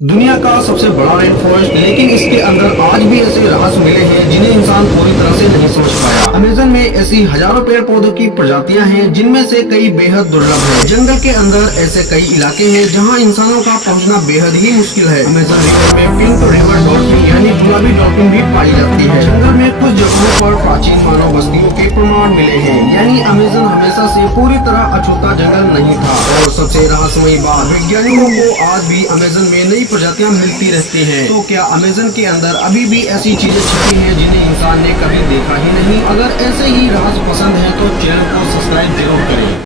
दुनिया का सबसे बड़ा रेन फॉरेस्ट, लेकिन इसके अंदर आज भी ऐसे रहस्य मिले हैं जिन्हें इंसान पूरी तरह से नहीं समझ पाया। अमेज़न में ऐसी हजारों पेड़ पौधों की प्रजातियां हैं जिनमें से कई बेहद दुर्लभ हैं। जंगल के अंदर ऐसे कई इलाके हैं जहां इंसानों का पहुंचना बेहद ही मुश्किल है। अमेज़न रिवर में पिंक रिवर डॉल्फिन यानी गुलाबी डॉल्फिन भी पाई जाती है। जंगल में कुछ जगहों पर प्राचीन मानव बस्तियों के प्रमाण मिले हैं, यानी अमेज़न हमेशा से पूरी तरह अछूता जंगल नहीं था। और सबसे रहस्यमयी बात, वैज्ञानिकों को आज भी अमेज़न में नई प्रजातियां मिलती रहती हैं। तो क्या अमेज़न के अंदर अभी भी ऐसी चीजें छिपी हैं जिन्हें इंसान ने कभी देखा ही नहीं? अगर ऐसे ही रहस्य पसंद है तो चैनल को सब्सक्राइब जरूर करें।